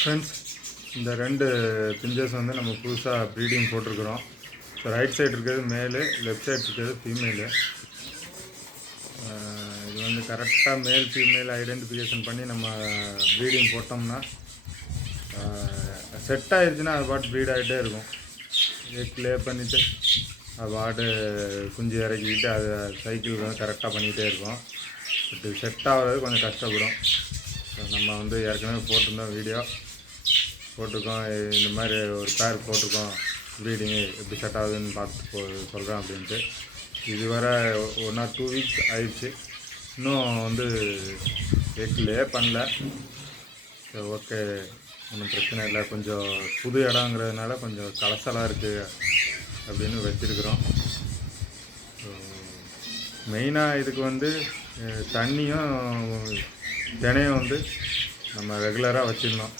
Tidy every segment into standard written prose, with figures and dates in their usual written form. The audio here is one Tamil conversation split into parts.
ஃப்ரெண்ட்ஸ், இந்த 2 பிஞ்சஸ் வந்து நம்ம புதுசாக ப்ரீடிங் போட்டிருக்கிறோம். ஸோ ரைட் சைடு இருக்கிறது மேலு, லெஃப்ட் சைடு இருக்கிறது ஃபீமேலு. இது வந்து கரெக்டாக மேல் ஃபீமேல் ஐடென்டிஃபிகேஷன் பண்ணி நம்ம ப்ரீடிங் போட்டோம்னா செட் ஆகிடுச்சுன்னா அது பாட்டு ப்ரீட் ஆகிட்டே இருக்கும். லே பண்ணிவிட்டு அது பாட்டு குஞ்சு இறக்கிக்கிட்டு அது சைக்கிள் வந்து கரெக்டாக பண்ணிக்கிட்டே இருக்கும். பட் இது செட் ஆகிறது கொஞ்சம் கஷ்டப்படும். ஸோ நம்ம வந்து ஏற்கனவே போட்டிருந்தோம் வீடியோ போட்டிருக்கோம், இந்த மாதிரி ஒரு பேர் போட்டிருக்கோம், ப்ரீடிங்கு எப்படி செட் ஆகுதுன்னு பார்த்து சொல்கிறேன் அப்படின்ட்டு. இது வர 1 or 2 weeks ஆயிடுச்சு, இன்னும் வந்து லே பண்ணல. ஸோ ஓகே, ஒன்றும் பிரச்சனை இல்லை. கொஞ்சம் புது இடங்கிறதுனால கொஞ்சம் கலசலாக இருக்குது அப்படின்னு வச்சுருக்குறோம். ஸோ மெயினாக இதுக்கு வந்து தண்ணியும் தினையும் வந்து நம்ம ரெகுலராக வச்சிடணும்.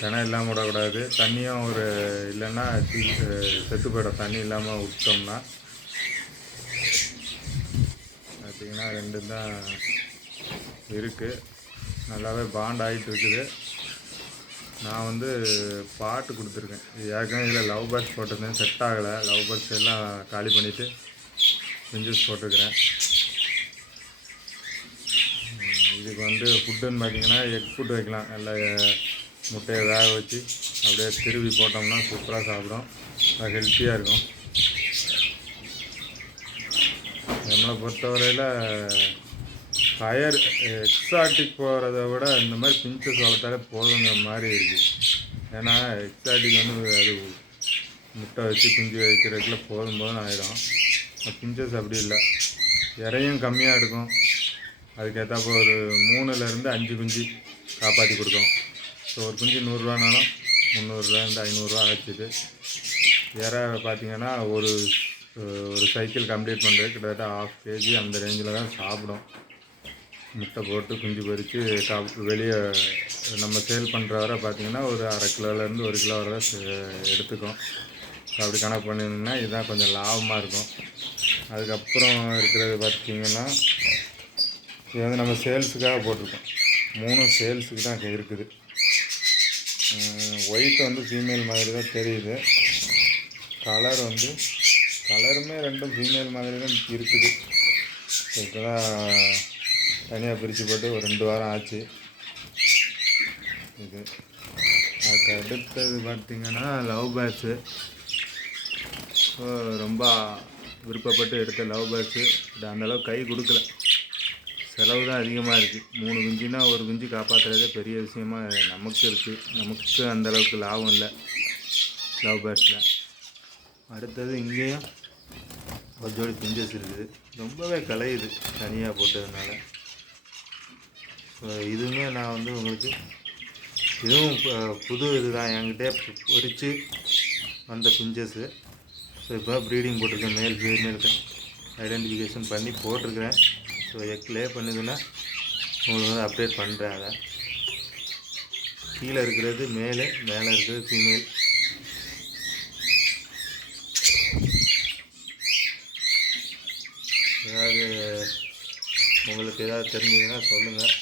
தினை இல்லாமல் விடக்கூடாது. தண்ணியும் ஒரு இல்லைன்னா செத்து போய்டும். தண்ணி இல்லாமல் விட்டோம்னா பார்த்திங்கன்னா 2 தான் இருக்குது. நல்லாவே பாண்ட் ஆகிட்டு இருக்குது. நான் வந்து பாட்டு கொடுத்துருக்கேன். ஏற்கனவே இதில் லவ் பேர்ட்ஸ் போட்டிருந்தேன், செட் ஆகலை. லவ் பேர்ட்ஸ் எல்லாம் காலி பண்ணிவிட்டு பிஞ்சஸ் போட்டிருக்கிறேன். இதுக்கு வந்து ஃபுட்டுன்னு பார்த்திங்கன்னா எக் ஃபுட் வைக்கலாம். நல்லா முட்டையை வேக வச்சு அப்படியே திருவி போட்டோம்னா சூப்பராக சாப்பிடும். அது ஹெல்த்தியாக இருக்கும். நம்மளை பொறுத்தவரையில் ஹையர் எக்ஸாட்டிக் போகிறத விட இந்த மாதிரி பிஞ்சஸ் வளர்த்தாலே போதுங்கிற மாதிரி இருக்குது. ஏன்னா எக்ஸாட்டிக் வந்து அது முட்டை வச்சு குஞ்சு வைக்கிறதுக்குள்ள போதும் ஆகிடும். பிஞ்சஸ் அப்படி இல்லை, இறையும் கம்மியாக இருக்கும். அதுக்கேற்றப்போ ஒரு 3லேருந்து 5 குஞ்சு காப்பாற்றி கொடுக்கும். ஸோ ஒரு குஞ்சு 100 ரூபானாலும் 300லேருந்து 500 ஆச்சுது. இறை பார்த்திங்கன்னா ஒரு சைக்கிள் கம்ப்ளீட் பண்ணுறது கிட்டத்தட்ட 1/2 kg அந்த ரேஞ்சில் தான் சாப்பிடும். முட்டை போட்டு குஞ்சு பறித்து வெளியே நம்ம சேல் பண்ணுற வரை பார்த்திங்கன்னா ஒரு 1/2 கிலோலேருந்து 1 கிலோ வரை எடுத்துக்கும். அப்படி கணக்கு பண்ணிங்கன்னா இதுதான் கொஞ்சம் லாபமாக இருக்கும். அதுக்கப்புறம் இருக்கிறது பார்த்திங்கன்னா இது வந்து நம்ம சேல்ஸுக்காக போட்டிருக்கோம். 3 சேல்ஸுக்கு தான் இருக்குது. ஒயிட் வந்து ஃபீமேல் மாதிரி தான் தெரியுது. கலருமே 2ம் ஃபீமேல் மாதிரி தான் இருக்குது. இப்போ தான் தனியாக பிரித்து போட்டு ஒரு 2 வாரம் ஆச்சு. இது அதுக்கு அடுத்தது பார்த்திங்கன்னா லவ் பேர்ட்ஸு. ரொம்ப விருப்பப்பட்டு எடுத்த லவ் பேர்ட்ஸு. இது அந்தளவுக்கு கை கொடுக்கல, செலவு தான் அதிகமாக இருக்குது. 3 குஞ்சுனா ஒரு குஞ்சு காப்பாற்றுறதே பெரிய விஷயமாக நமக்கு இருக்குது. நமக்கு அந்தளவுக்கு லாபம் இல்லை லவ் பேர்ட்ஸில். அடுத்தது இங்கேயும் ஒரு ஜோடி பிஞ்சஸ் இருக்குது. ரொம்பவே கலையுது தனியாக போட்டதுனால. ஸோ இதுவுமே நான் வந்து உங்களுக்கு இதுவும் புது இது தான், என்கிட்டே பொறித்து வந்த பிஞ்சஸ்ஸு. ஸோ இப்போ ப்ரீடிங் போட்டிருக்கேன். மேல் ஃபீமேலுக்கு ஐடென்டிஃபிகேஷன் பண்ணி போட்டிருக்கிறேன். ஸோ எக் லே பண்ணுதுன்னா உங்களுக்கு வந்து அப்டேட் பண்ணுறேன். அதை கீழே இருக்கிறது மேலே இருக்கிறது ஃபீமேல். உங்களுக்கு ஏதாவது தெரிஞ்சதுன்னா சொல்லுங்கள்.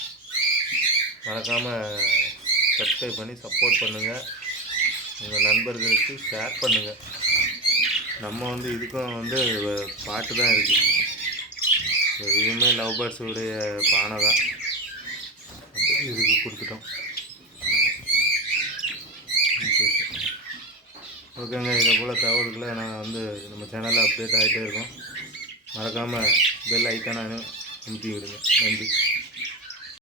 மறக்காமல் சப்ஸ்கிரைப் பண்ணி சப்போர்ட் பண்ணுங்கள். உங்கள் நண்பர்களுக்கு ஷேர் பண்ணுங்கள். நம்ம வந்து இதுக்கும் வந்து பாட்டு தான் இருக்குது. இதுவுமே லவ் பேர்ட்ஸுடைய பானை தான், இதுக்கு கொடுத்துட்டோம். ஓகேங்க, இதை போல் தகவல்களை நான் வந்து நம்ம சேனலில் அப்டேட் ஆகிட்டே இருக்கோம். மறக்காமல் பெல் ஐக்கானை அமுத்தி விடுங்க. நன்றி.